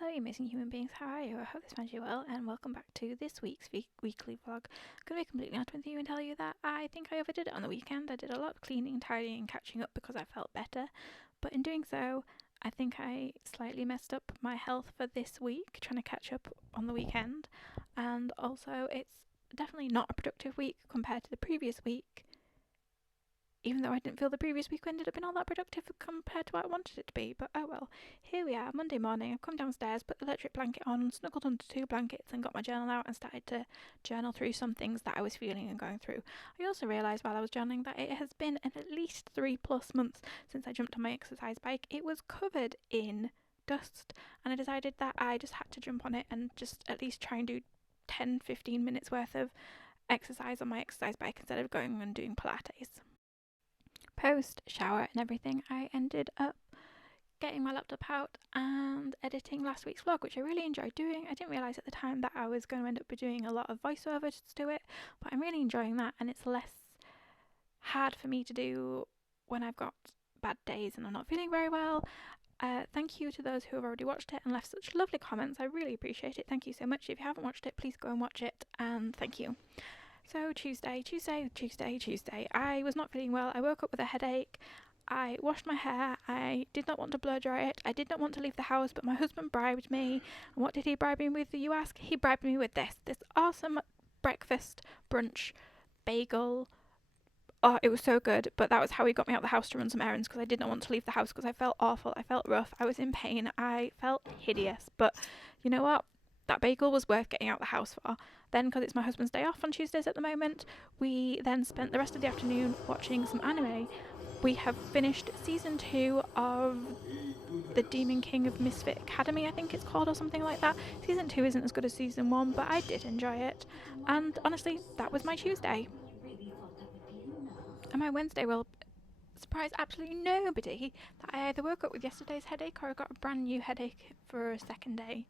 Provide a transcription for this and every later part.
Hello, you amazing human beings. How are you? I hope this finds you well, and welcome back to this week's weekly vlog. I'm going to be completely honest with you and tell you that I think I overdid it on the weekend. I did a lot of cleaning, tidying, and catching up because I felt better, but in doing so, I think I slightly messed up my health for this week, trying to catch up on the weekend, and also it's definitely not a productive week compared to the previous week. Even though I didn't feel the previous week ended up being all that productive compared to what I wanted it to be. But oh well, here we are, Monday morning. I've come downstairs, put the electric blanket on, snuggled under two blankets and got my journal out and started to journal through some things that I was feeling and going through. I also realised while I was journaling that it has been at least 3+ months since I jumped on my exercise bike. It was covered in dust, and I decided that I just had to jump on it and just at least try and do 10-15 minutes worth of exercise on my exercise bike instead of going and doing Pilates. Post shower and everything, I ended up getting my laptop out and editing last week's vlog, which I really enjoyed doing. I didn't realise at the time that I was going to end up doing a lot of voiceovers to it, but I'm really enjoying that, and it's less hard for me to do when I've got bad days and I'm not feeling very well. Thank you to those who have already watched it and left such lovely comments. I really appreciate it. Thank you so much. If you haven't watched it, please go and watch it, and thank you. So Tuesday, I was not feeling well. I woke up with a headache. I washed my hair. I did not want to blow dry it. I did not want to leave the house, but my husband bribed me. And what did he bribe me with, you ask? He bribed me with this awesome breakfast brunch bagel. Oh, it was so good, but that was how he got me out of the house to run some errands because I did not want to leave the house because I felt awful. I felt rough. I was in pain. I felt hideous. But you know what? That bagel was worth getting out the house for. Then, because it's my husband's day off on Tuesdays at the moment, we then spent the rest of the afternoon watching some anime. We have finished season 2 of the Demon King of Misfit Academy, I think it's called, or something like that. Season 2 isn't as good as season 1, but I did enjoy it. And honestly, that was my Tuesday. And my Wednesday will surprise absolutely nobody that I either woke up with yesterday's headache or I got a brand new headache for a second day.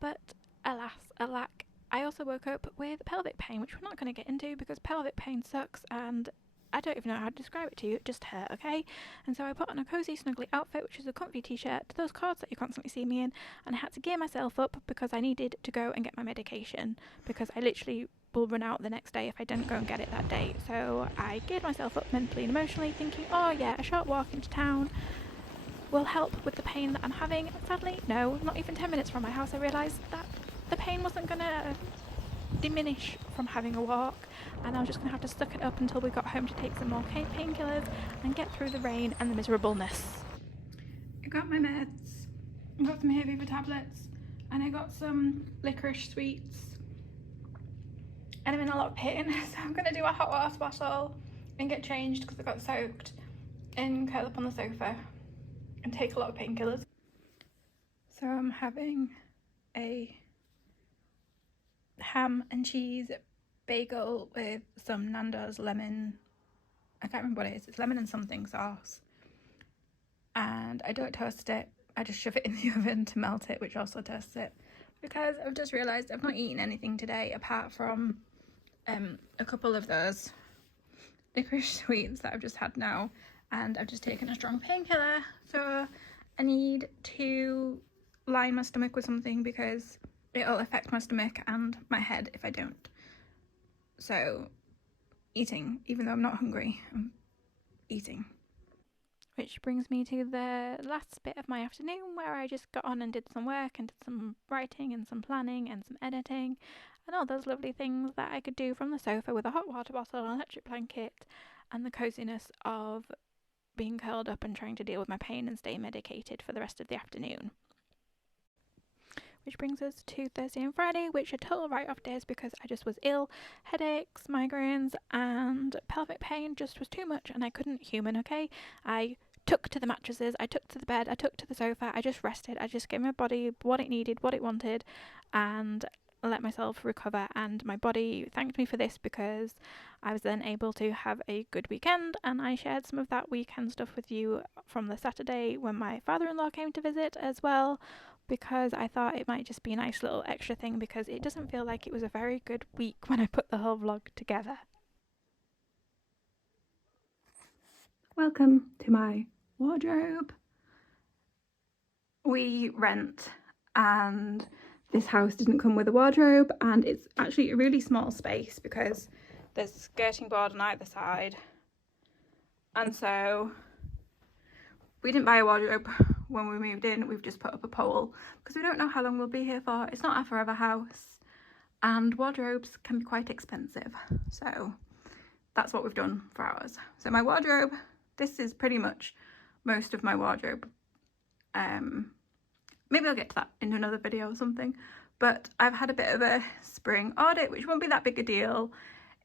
But alas, alack, I also woke up with pelvic pain, which we're not going to get into because pelvic pain sucks and I don't even know how to describe it to you. It just hurt, okay? And so I put on a cozy, snuggly outfit, which is a comfy t-shirt, to those cords that you constantly see me in, and I had to gear myself up because I needed to go and get my medication because I literally will run out the next day if I didn't go and get it that day. So I geared myself up mentally and emotionally, thinking, oh yeah, a short walk into town will help with the pain that I'm having. Sadly, no, not even 10 minutes from my house I realised that the pain wasn't going to diminish from having a walk, and I was just going to have to suck it up until we got home to take some more painkillers and get through the rain and the miserableness. I got my meds, I got some hay fever tablets, and I got some licorice sweets, and I'm in a lot of pain, so I'm going to do a hot water bottle and get changed because I got soaked and curl up on the sofa and take a lot of painkillers. So I'm having a ham and cheese bagel with some Nando's lemon, I can't remember what it is, it's lemon and something sauce, and I don't toast it, I just shove it in the oven to melt it, which also toasts it, because I've just realised I've not eaten anything today apart from a couple of those licorice sweets that I've just had now, and I've just taken a strong painkiller, so I need to line my stomach with something because it'll affect my stomach and my head if I don't. So eating, even though I'm not hungry, I'm eating. Which brings me to the last bit of my afternoon where I just got on and did some work and did some writing and some planning and some editing and all those lovely things that I could do from the sofa with a hot water bottle, an electric blanket, and the coziness of being curled up and trying to deal with my pain and stay medicated for the rest of the afternoon. Which brings us to Thursday and Friday, which are total write-off days because I just was ill. Headaches, migraines, and pelvic pain just was too much and I couldn't human, okay? I took to the mattresses, I took to the bed, I took to the sofa, I just rested, I just gave my body what it needed, what it wanted, and let myself recover, and my body thanked me for this because I was then able to have a good weekend, and I shared some of that weekend stuff with you from the Saturday when my father-in-law came to visit as well, because I thought it might just be a nice little extra thing because it doesn't feel like it was a very good week when I put the whole vlog together. Welcome to my wardrobe. We rent and this house didn't come with a wardrobe, and it's actually a really small space because there's skirting board on either side, and so we didn't buy a wardrobe when we moved in. We've just put up a pole because we don't know how long we'll be here for. It's not our forever house, and wardrobes can be quite expensive, so that's what we've done for ours. So my wardrobe, this is pretty much most of my wardrobe. Maybe I'll get to that in another video or something, but I've had a bit of a spring audit, which won't be that big a deal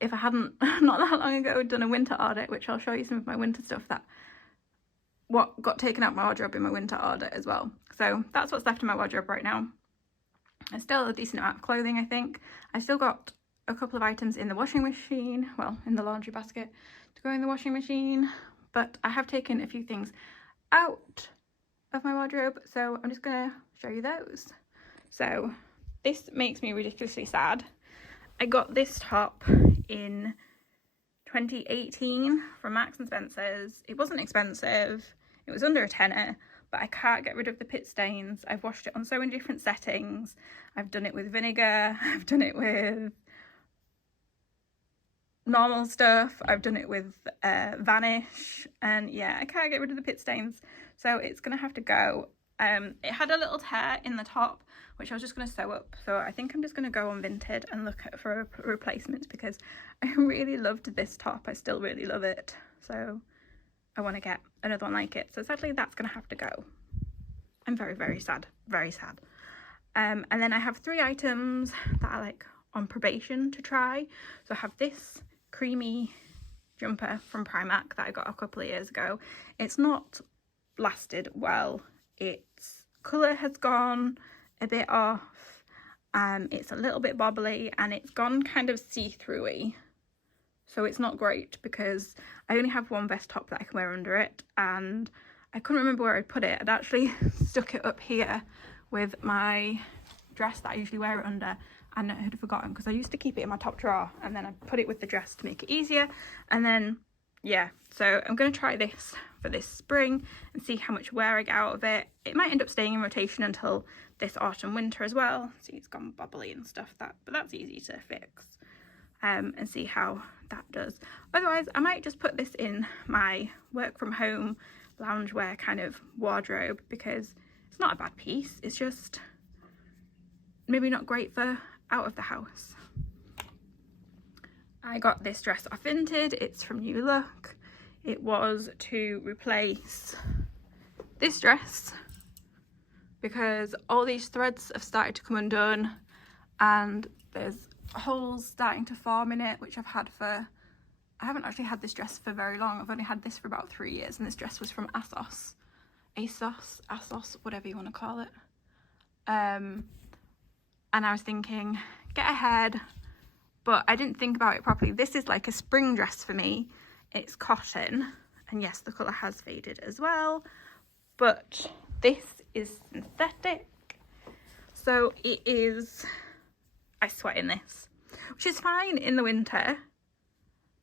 if I hadn't not that long ago done a winter audit, which I'll show you some of my winter stuff that what got taken out my wardrobe in my winter audit as well. So that's what's left in my wardrobe right now. There's still a decent amount of clothing, I think. I've still got a couple of items in the washing machine, well, in the laundry basket to go in the washing machine, but I have taken a few things out of my wardrobe, so I'm just gonna show you those. So this makes me ridiculously sad. I got this top in 2018 from Marks and Spencer's. It wasn't expensive, it was under a tenner, but I can't get rid of the pit stains. I've washed it on so many different settings. I've done it with vinegar, I've done it with normal stuff, I've done it with vanish, and yeah, I can't get rid of the pit stains, so it's gonna have to go. It had a little tear in the top, which I was just going to sew up, so I think I'm just going to go on Vinted and look for a replacement because I really loved this top. I still really love it, so I want to get another one like it. So sadly that's going to have to go. I'm very, very sad, very sad. And then I have 3 items that are like on probation to try. So I have this creamy jumper from Primark that I got a couple of years ago. It's not lasted well. Its colour has gone a bit off, it's a little bit bobbly, and it's gone kind of see-through-y, so it's not great because I only have one vest top that I can wear under it, and I couldn't remember where I put it. I'd actually stuck it up here with my dress that I usually wear it under, and I had forgotten because I used to keep it in my top drawer, and then I put it with the dress to make it easier, and then yeah, so I'm going to try this for this spring and see how much wear I get out of it. It might end up staying in rotation until this autumn winter as well. See, it's gone bubbly and stuff, but that's easy to fix, and see how that does. Otherwise, I might just put this in my work from home loungewear kind of wardrobe because it's not a bad piece. It's just maybe not great for out of the house. I got this dress off Vinted. It's from New Look. It was to replace this dress because all these threads have started to come undone and there's holes starting to form in it, which I've had for, I haven't actually had this dress for very long. I've only had this for about 3 years, and this dress was from ASOS, whatever you want to call it. And I was thinking, get ahead, but I didn't think about it properly. This is like a spring dress for me. It's cotton, and yes, the colour has faded as well, but this is synthetic, so it is, I sweat in this, which is fine in the winter,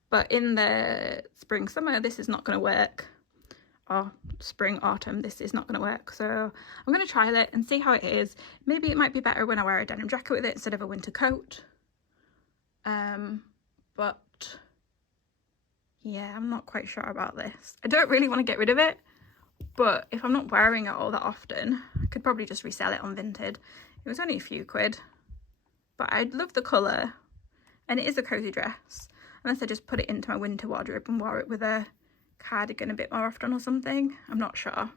but in the spring, summer, this is not going to work, or spring, autumn, this is not going to work, so I'm going to try it and see how it is. Maybe it might be better when I wear a denim jacket with it instead of a winter coat, but yeah, I'm not quite sure about this. I don't really want to get rid of it, but if I'm not wearing it all that often, I could probably just resell it on Vinted. It was only a few quid, but I love the colour, and it is a cosy dress, unless I just put it into my winter wardrobe and wore it with a cardigan a bit more often or something. I'm not sure.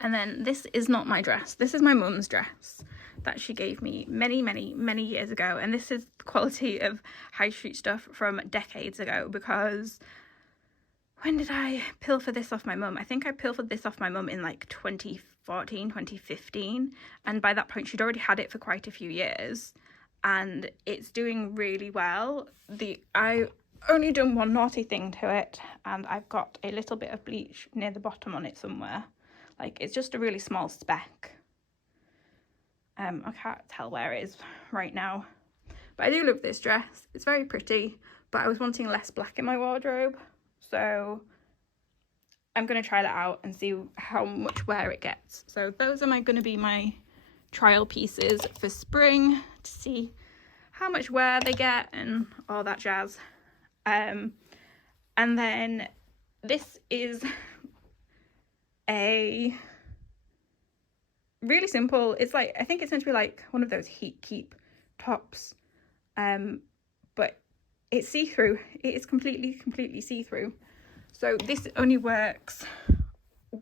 And then this is not my dress. This is my mum's dress that she gave me many, many, many years ago. And this is the quality of high street stuff from decades ago, because when did I pilfer this off my mum? I think I pilfered this off my mum in like 2014, 2015. And by that point, she'd already had it for quite a few years. And it's doing really well. I only done one naughty thing to it, and I've got a little bit of bleach near the bottom on it somewhere. Like, it's just a really small speck. I can't tell where it is right now, but I do love this dress. It's very pretty, but I was wanting less black in my wardrobe, so I'm going to try that out and see how much wear it gets. So those are going to be my trial pieces for spring, to see how much wear they get and all that jazz. And then this is a really simple, it's like, I think it's meant to be like one of those heat keep tops, but it's see-through. It is completely see-through. So this only works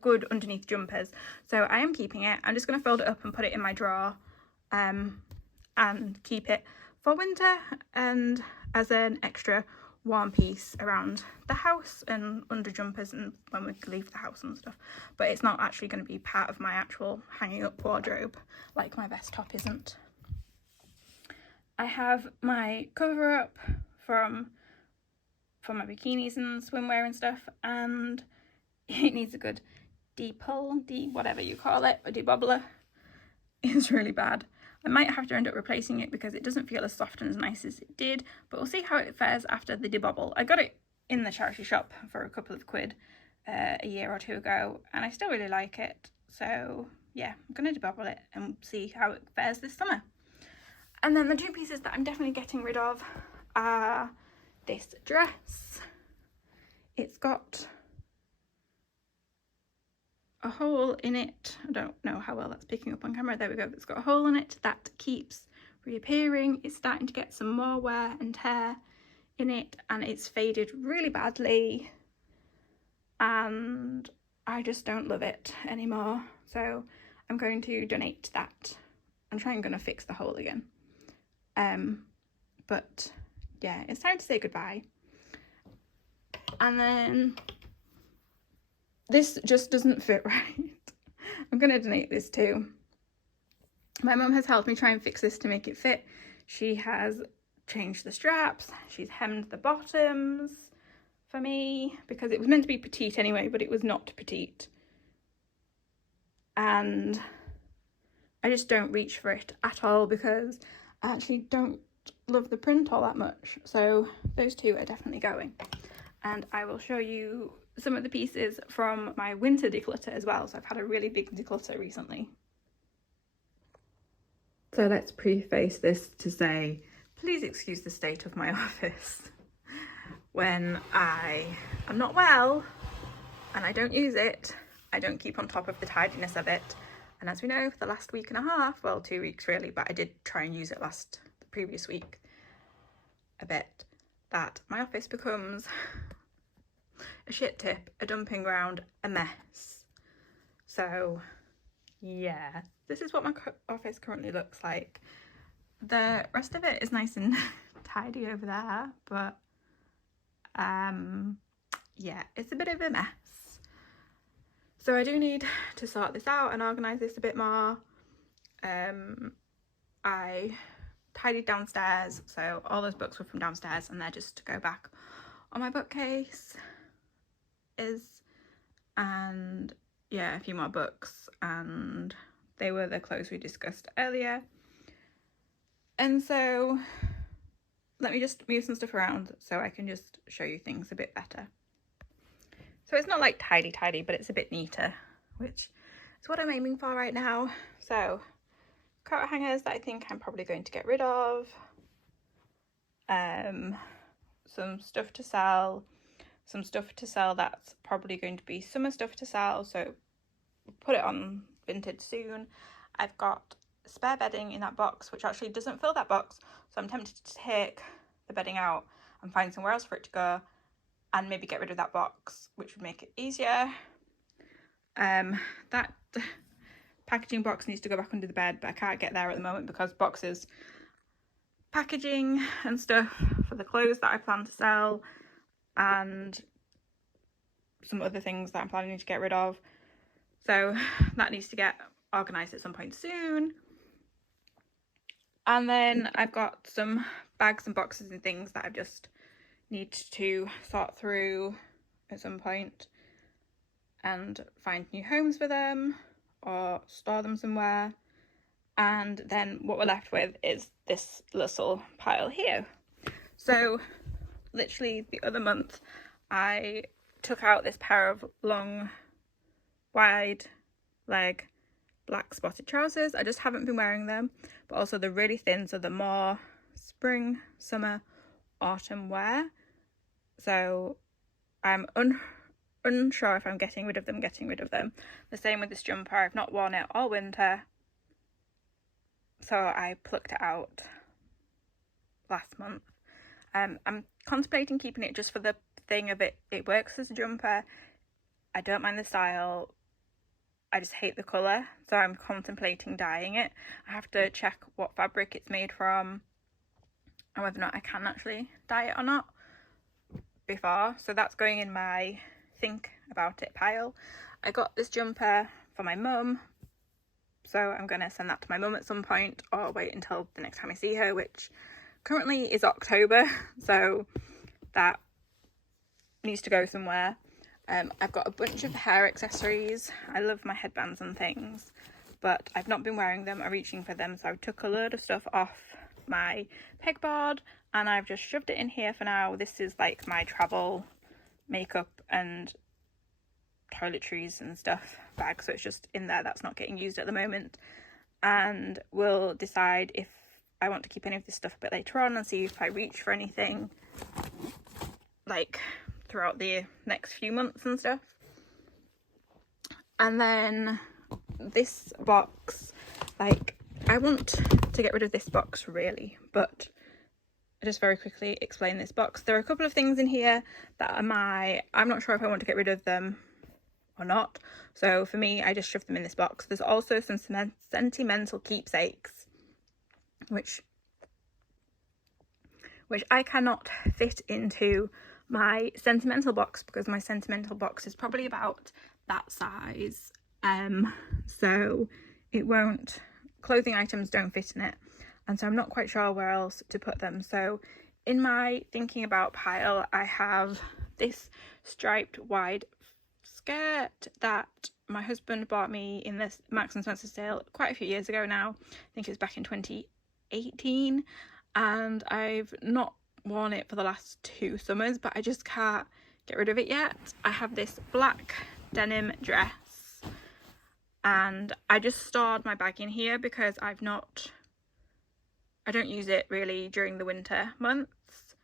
good underneath jumpers. So I am keeping it. I'm just going to fold it up and put it in my drawer, and keep it for winter and as an extra warm piece around the house and under jumpers and when we leave the house and stuff. But it's not actually going to be part of my actual hanging up wardrobe like my vest top isn't. I have my cover up for my bikinis and swimwear and stuff, and it needs a good whatever you call it, a debobbler. It's really bad. I might have to end up replacing it because it doesn't feel as soft and as nice as it did, but we'll see how it fares after the debobble. I got it in the charity shop for a couple of quid a year or two ago, and I still really like it. So yeah, I'm going to debobble it and see how it fares this summer. And then the two pieces that I'm definitely getting rid of are this dress. It's got a hole in it. I don't know how well that's picking up on camera. There we go. It's got a hole in it that keeps reappearing. It's starting to get some more wear and tear in it, and it's faded really badly, and I just don't love it anymore. So I'm going to donate that and try and gonna fix the hole again. But yeah, it's time to say goodbye. And then this just doesn't fit right. I'm going to donate this too. My mum has helped me try and fix this to make it fit. She has changed the straps. She's hemmed the bottoms for me because it was meant to be petite anyway, but it was not petite. And I just don't reach for it at all because I actually don't love the print all that much. So those two are definitely going. And I will show you some of the pieces from my winter declutter as well. So I've had a really big declutter recently. So let's preface this to say, please excuse the state of my office. When I am not well and I don't use it, I don't keep on top of the tidiness of it. And as we know, for the last week and a half, well, 2 weeks really, but I did try and use it the previous week a bit, that my office becomes a shit tip, a dumping ground, a mess. So yeah, this is what my office currently looks like. The rest of it is nice and tidy over there, but yeah, it's a bit of a mess. So I do need to sort this out and organise this a bit more. I tidied downstairs, so all those books were from downstairs and they're just to go back on my bookcase. And yeah, a few more books, and they were the clothes we discussed earlier. And so let me just move some stuff around so I can just show you things a bit better. So it's not like tidy, but it's a bit neater, which is what I'm aiming for right now. So coat hangers that I think I'm probably going to get rid of. Some stuff to sell. Some stuff to sell that's probably going to be summer stuff to sell, so put it on Vinted soon. I've got spare bedding in that box, which actually doesn't fill that box, so I'm tempted to take the bedding out and find somewhere else for it to go and maybe get rid of that box, which would make it easier. That packaging box needs to go back under the bed, but I can't get there at the moment because boxes, packaging and stuff for the clothes that I plan to sell, and some other things that I'm planning to get rid of. So that needs to get organised at some point soon. And then I've got some bags and boxes and things that I just need to sort through at some point and find new homes for them or store them somewhere. And then what we're left with is this little pile here. So literally the other month I took out this pair of long, wide leg, black spotted trousers. I just haven't been wearing them, but also they're really thin, so they're more spring, summer, autumn wear. So I'm unsure if I'm getting rid of them. The same with this jumper. I've not worn it all winter, so I plucked it out last month. I'm contemplating keeping it just for the thing of it works as a jumper. I don't mind the style, I just hate the colour, so I'm contemplating dyeing it. I have to check what fabric it's made from and whether or not I can actually dye it or not before, so that's going in my think about it pile. I got this jumper for my mum, so I'm going to send that to my mum at some point, or wait until the next time I see her, which currently is October, so that needs to go somewhere. I've got a bunch of hair accessories. I love my headbands and things, but I've not been wearing them or reaching for them, so I took a load of stuff off my pegboard and I've just shoved it in here for now. This is like my travel makeup and toiletries and stuff bag, so it's just in there. That's not getting used at the moment, and we'll decide if I want to keep any of this stuff a bit later on and see if I reach for anything like throughout the next few months and stuff. And then this box, like, I want to get rid of this box really, but I'll just very quickly explain this box. There are a couple of things in here that are I'm not sure if I want to get rid of them or not, so for me I just shoved them in this box. There's also some sentimental keepsakes which I cannot fit into my sentimental box because my sentimental box is probably about that size, so it won't, clothing items don't fit in it, and so I'm not quite sure where else to put them. So in my thinking about pile, I have this striped wide skirt that my husband bought me in this Marks and Spencer sale quite a few years ago now. I think it was back in 2018, and I've not worn it for the last 2 summers, but I just can't get rid of it yet. I have this black denim dress, and I just stored my bag in here because I don't use it really during the winter months,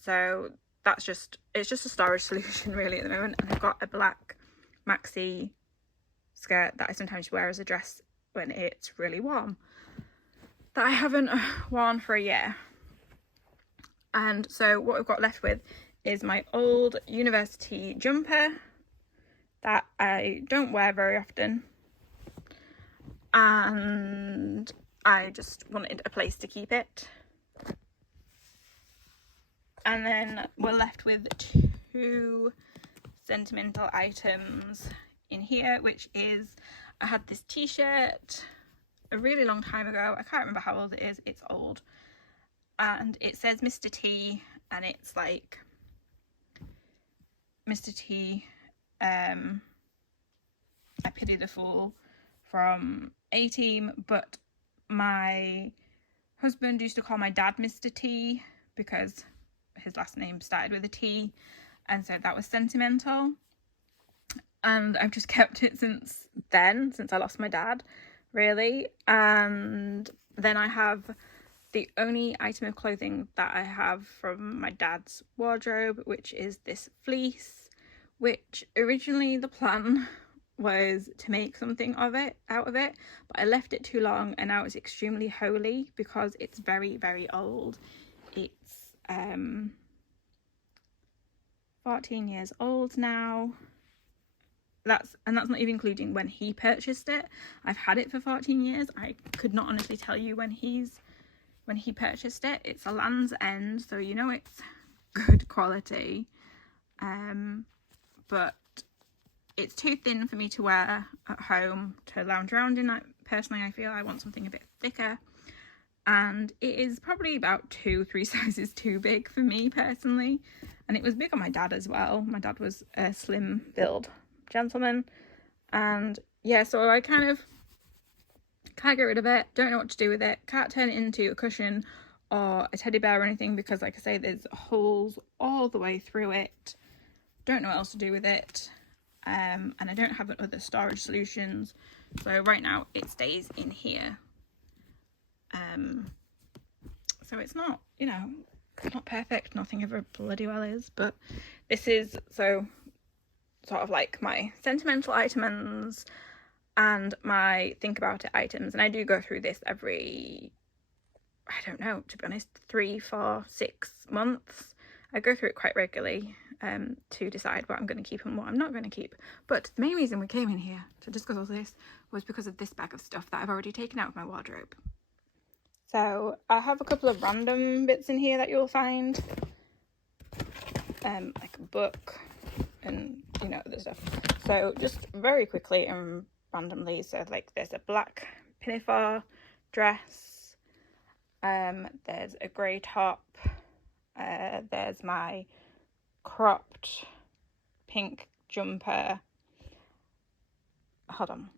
so it's just a storage solution really at the moment. And I've got a black maxi skirt that I sometimes wear as a dress when it's really warm that I haven't worn for a year. And so what we've got left with is my old university jumper that I don't wear very often, and I just wanted a place to keep it. And then we're left with 2 sentimental items in here, which is, I had this t-shirt a really long time ago. I can't remember how old it is. It's old. And it says Mr. T, and it's like Mr. T, I Pity the Fool from A-Team, but my husband used to call my dad Mr. T because his last name started with a T, and so that was sentimental. And I've just kept it since then, since I lost my dad, really. And then I have the only item of clothing that I have from my dad's wardrobe, which is this fleece, which originally the plan was to make something out of it, but I left it too long and now it's extremely holey because it's very, very old. It's 14 years old now. That's not even including when he purchased it. I've had it for 14 years. I could not honestly tell you when he purchased it. It's a Land's End, so you know it's good quality, but it's too thin for me to wear at home to lounge around in. Personally, I feel I want something a bit thicker, and it is probably about 2-3 sizes too big for me personally, and it was big on my dad as well. My dad was a slim build gentleman, and yeah, so I kind of can't get rid of it, don't know what to do with it, can't turn it into a cushion or a teddy bear or anything, because like I say, there's holes all the way through it. Don't know what else to do with it. And I don't have other storage solutions, so right now it stays in here. So it's not, you know, it's not perfect, nothing ever bloody well is, but this is so sort of like my sentimental items and my think about it items. And I do go through this every, I don't know, to be honest, 3, 4, 6 months. I go through it quite regularly to decide what I'm going to keep and what I'm not going to keep. But the main reason we came in here to discuss all this was because of this bag of stuff that I've already taken out of my wardrobe. So I have a couple of random bits in here that you'll find, like a book and, you know, other stuff. So just very quickly and randomly, so like there's a black pinafore dress, there's a grey top, there's my cropped pink jumper. Hold on.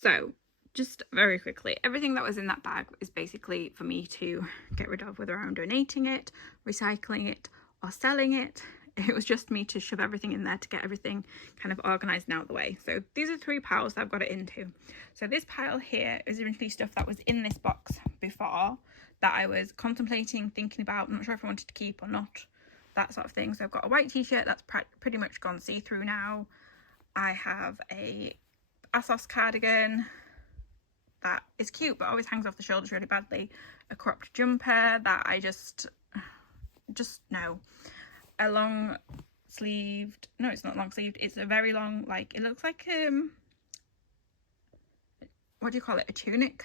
So just very quickly, everything that was in that bag is basically for me to get rid of, whether I'm donating it, recycling it, or selling it. It was just me to shove everything in there to get everything kind of organised and out of the way. So these are 3 piles that I've got it into. So this pile here is originally stuff that was in this box before that I was contemplating, thinking about, I'm not sure if I wanted to keep or not, that sort of thing. So I've got a white t-shirt that's pretty much gone see-through now. I have a ASOS cardigan that is cute but always hangs off the shoulders really badly, a cropped jumper that I just no, a long sleeved, no it's not long sleeved, it's a very long, like it looks like what do you call it, a tunic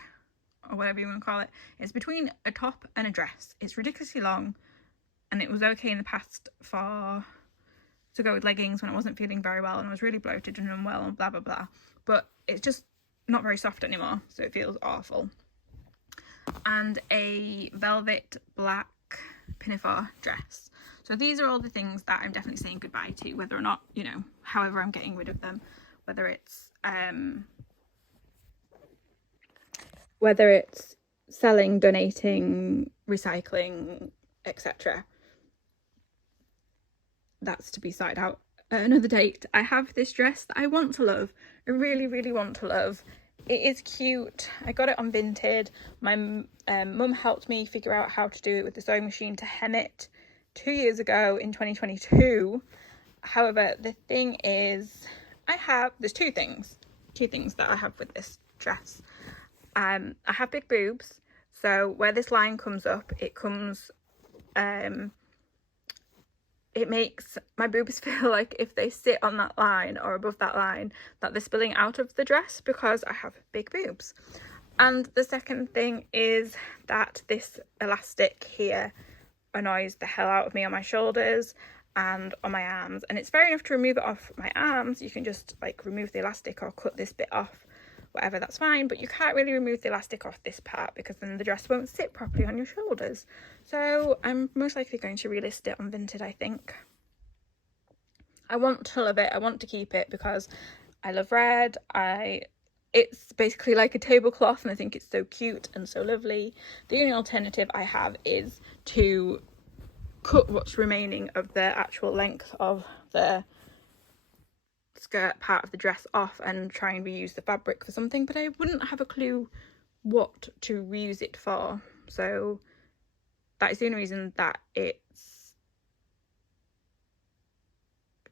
or whatever you want to call it. It's between a top and a dress. It's ridiculously long, and it was okay in the past to go with leggings when I wasn't feeling very well and I was really bloated and unwell and blah blah blah, but it's just not very soft anymore, so it feels awful. And a velvet black pinafore dress. So these are all the things that I'm definitely saying goodbye to, whether or not, you know, however I'm getting rid of them, whether it's selling, donating, recycling, etc. That's to be sorted out at another date. I have this dress that I want to love. I really, really want to love. It is cute. I got it on Vinted. My mum helped me figure out how to do it with the sewing machine to hem it 2 years ago in 2022. However, the thing is, there's two things that I have with this dress. I have big boobs, so where this line comes up, it comes, it makes my boobs feel like if they sit on that line or above that line, that they're spilling out of the dress because I have big boobs. And the second thing is that this elastic here annoys the hell out of me on my shoulders and on my arms. And it's fair enough to remove it off my arms. You can just like remove the elastic or cut this bit off, whatever, that's fine, but you can't really remove the elastic off this part because then the dress won't sit properly on your shoulders. So I'm most likely going to relist it on Vinted, I think. I want to love it, I want to keep it because I love red. It's basically like a tablecloth and I think it's so cute and so lovely. The only alternative I have is to cut what's remaining of the actual length of the skirt part of the dress off and try and reuse the fabric for something, but I wouldn't have a clue what to reuse it for. So that is the only reason that it's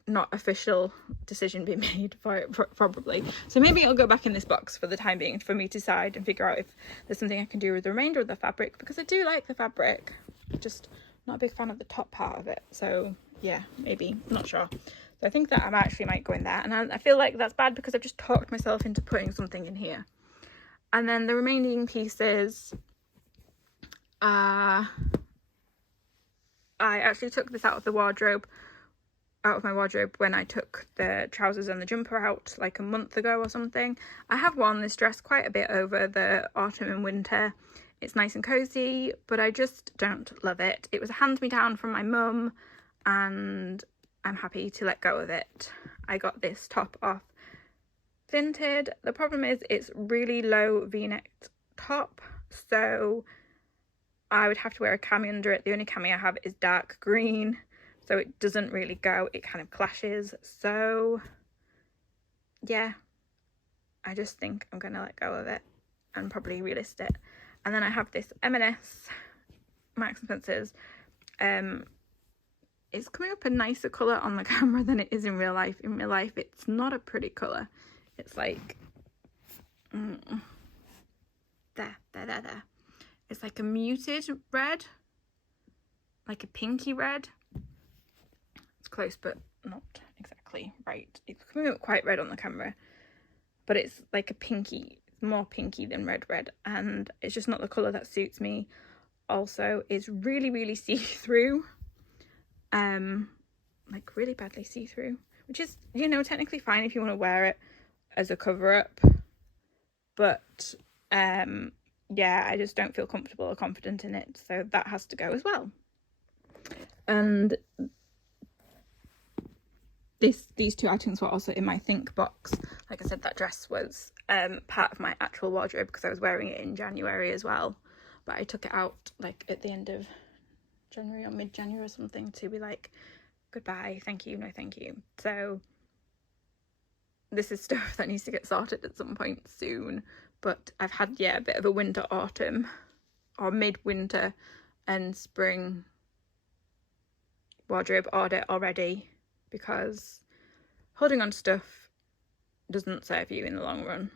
not official decision being made for it, probably. So maybe I'll go back in this box for the time being for me to decide and figure out if there's something I can do with the remainder of the fabric, because I do like the fabric, just not a big fan of the top part of it. So yeah, maybe, I'm not sure. So I think that I actually might go in there, and I feel like that's bad because I've just talked myself into putting something in here. And then the remaining pieces, I actually took this out of my wardrobe when I took the trousers and the jumper out like a month ago or something. I have worn this dress quite a bit over the autumn and winter. It's nice and cozy, but I just don't love it. It was a hand-me-down from my mum and I'm happy to let go of it. I got this top off Vinted. The problem is it's really low v-neck top, so I would have to wear a cami under it. The only cami I have is dark green, so it doesn't really go, it kind of clashes. So yeah, I just think I'm gonna let go of it and probably relist it. And then I have this M&S Marks and Spencer's. It's coming up a nicer colour on the camera than it is in real life. In real life, it's not a pretty colour. It's like, there. It's like a muted red, like a pinky red. It's close, but not exactly right. It's coming up quite red on the camera, but it's like a pinky, it's more pinky than red, and it's just not the colour that suits me. Also, it's really see-through, like really badly see-through, which is, you know, technically fine if you want to wear it as a cover-up, but yeah, I just don't feel comfortable or confident in it, so that has to go as well. And these two items were also in my think box. Like I said, that dress was part of my actual wardrobe because I was wearing it in January as well, but I took it out like at the end of January or mid-January or something to be like, goodbye, thank you, no thank you. So this is stuff that needs to get sorted at some point soon, but I've had, yeah, a bit of a winter, autumn, or mid-winter and spring wardrobe audit already, because holding on to stuff doesn't serve you in the long run.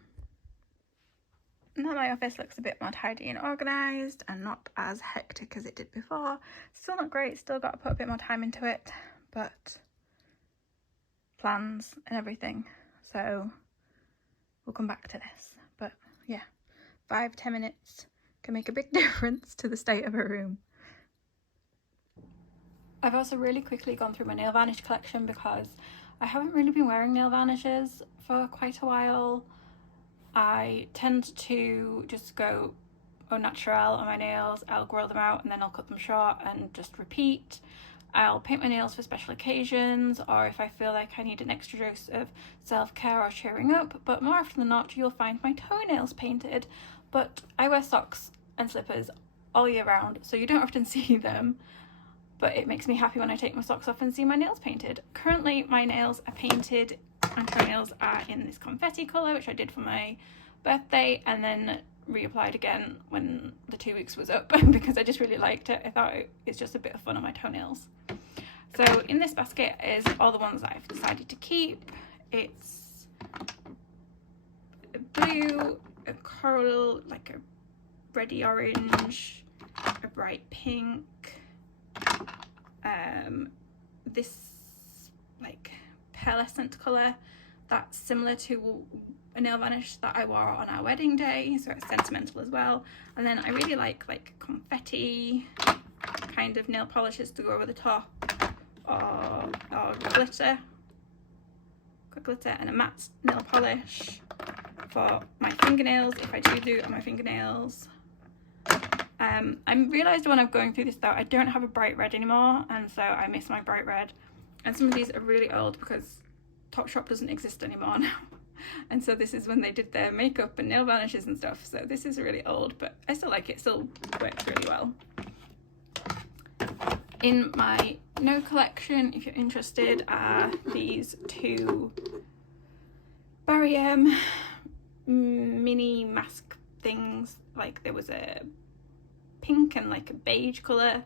Now my office looks a bit more tidy and organised and not as hectic as it did before. Still not great, still got to put a bit more time into it, but plans and everything, so we'll come back to this. But yeah, 5-10 minutes can make a big difference to the state of a room. I've also really quickly gone through my nail varnish collection because I haven't really been wearing nail varnishes for quite a while. I tend to just go au naturel on my nails. I'll grow them out and then I'll cut them short and just repeat. I'll paint my nails for special occasions, or if I feel like I need an extra dose of self-care or cheering up, but more often than not you'll find my toenails painted. But I wear socks and slippers all year round, so you don't often see them, but it makes me happy when I take my socks off and see my nails painted. Currently my nails are painted and toenails are in this confetti colour, which I did for my birthday and then reapplied again when the 2 weeks was up because I just really liked it. I thought it's just a bit of fun on my toenails. So in this basket is all the ones that I've decided to keep. It's a blue, a coral, like a reddy orange, a bright pink, this like pearlescent colour that's similar to a nail varnish that I wore on our wedding day, so it's sentimental as well. And then I really like confetti kind of nail polishes to go over the top, or glitter, and a matte nail polish for my fingernails if I do it on my fingernails. I realised when I'm going through this though, I don't have a bright red anymore, and so I miss my bright red. And some of these are really old because Topshop doesn't exist anymore now. And so this is when they did their makeup and nail varnishes and stuff. So this is really old, but I still like it. It still works really well. In my no collection, if you're interested, are these two Barry M mini mask things. Like there was a pink and like a beige colour,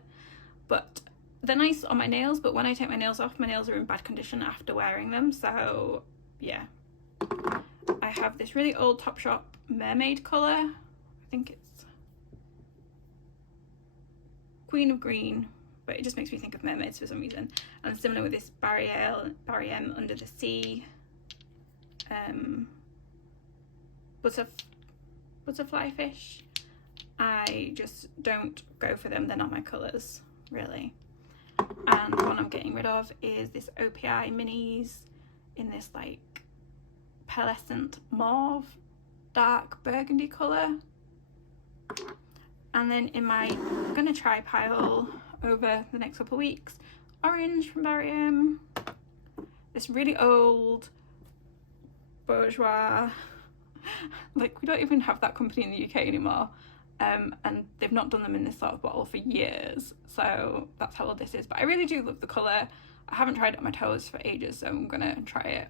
but they're nice on my nails, but when I take my nails off, my nails are in bad condition after wearing them. So yeah, I have this really old Topshop mermaid colour. I think it's Queen of Green, but it just makes me think of mermaids for some reason. And similar with this Barry M Under the Sea, butterfly fish. I just don't go for them. They're not my colours, really. And the one I'm getting rid of is this OPI minis in this like pearlescent mauve, dark burgundy colour. And then in my gonna try pile over the next couple of weeks, orange from Barry M, this really old bourgeois, like we don't even have that company in the UK anymore, and they've not done them in this sort of bottle for years, so that's how old this is. But I really do love the colour. I haven't tried it on my toes for ages, so I'm gonna try it.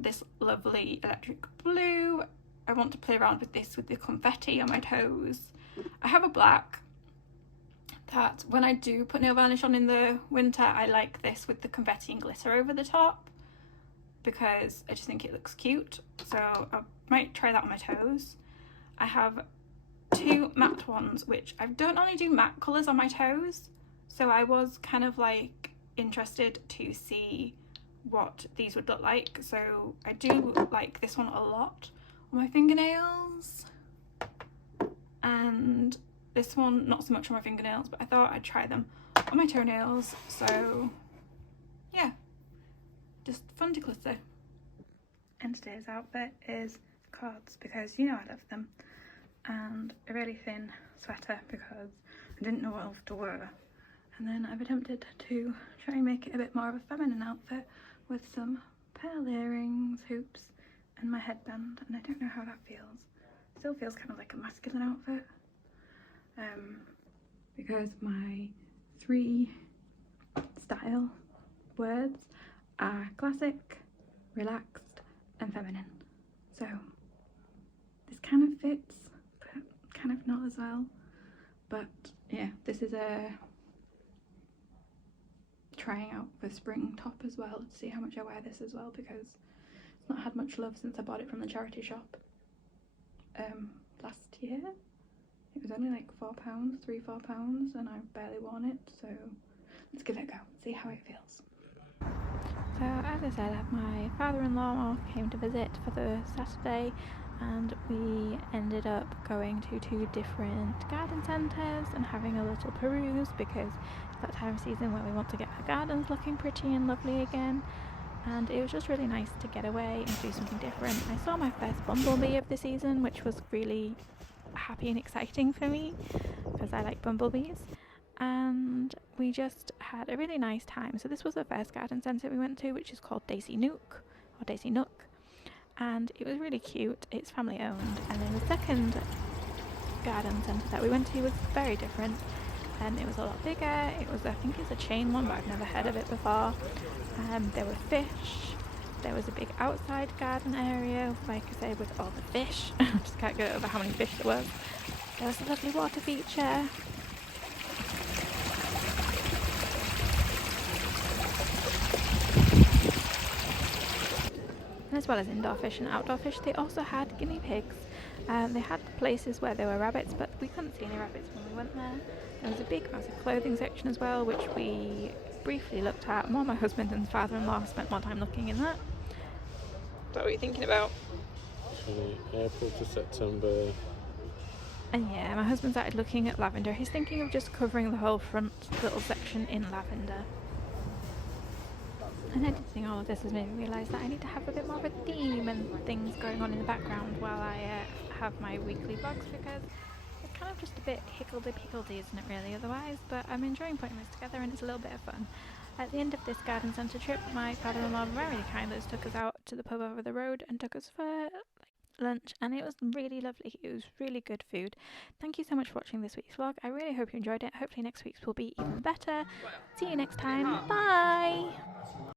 This lovely electric blue. I want to play around with this with the confetti on my toes. I have a black that when I do put nail varnish on in the winter, I like this with the confetti and glitter over the top because I just think it looks cute. So I might try that on my toes. I have two matte ones, which I don't only do matte colours on my toes, so I was kind of like interested to see what these would look like. So I do like this one a lot on my fingernails, and this one not so much on my fingernails, but I thought I'd try them on my toenails. So yeah, just fun to glitter. And today's outfit is cords because you know I love them, and a really thin sweater because I didn't know what else to wear. And then I've attempted to try and make it a bit more of a feminine outfit with some pearl earrings, hoops, and my headband, and I don't know how that feels. Still feels kind of like a masculine outfit, because my 3 style words are classic, relaxed, and feminine. So this kind of fits, but kind of not as well. But yeah, this is a trying out for spring top as well, to see how much I wear this as well, because it's not had much love since I bought it from the charity shop last year. It was only like £4, £3-4, and I've barely worn it, so let's give it a go, see how it feels. So as I said, my father-in-law came to visit for the Saturday, and we ended up going to 2 different garden centres and having a little peruse, because it's that time of season where we want to get our gardens looking pretty and lovely again. And it was just really nice to get away and do something different. I saw my first bumblebee of the season, which was really happy and exciting for me because I like bumblebees. And we just had a really nice time. So this was the first garden centre we went to, which is called Daisy Nook, or Daisy Nook, and it was really cute. It's family owned. And then the second garden centre that we went to was very different, and it was a lot bigger. It was, I think it's a chain one, but I've never heard of it before. There were fish. There was a big outside garden area, like I say, with all the fish. I just can't get over how many fish there was. There was a lovely water feature. And as well as indoor fish and outdoor fish, they also had guinea pigs. They had places where there were rabbits, but we couldn't see any rabbits when we went there. There was a big massive clothing section as well, which we briefly looked at. More my husband and father-in-law spent more time looking in that. What were you thinking about? April to September. And yeah, my husband started looking at lavender. He's thinking of just covering the whole front little section in lavender. And editing all of this has made me realise that I need to have a bit more of a theme and things going on in the background while I have my weekly vlogs, because it's kind of just a bit higgledy-piggledy, isn't it really, otherwise? But I'm enjoying putting this together, and it's a little bit of fun. At the end of this garden centre trip, my father-in-law very kindly took us out to the pub over the road and took us for lunch, and it was really lovely. It was really good food. Thank you so much for watching this week's vlog. I really hope you enjoyed it. Hopefully next week's will be even better. See you next time. Bye!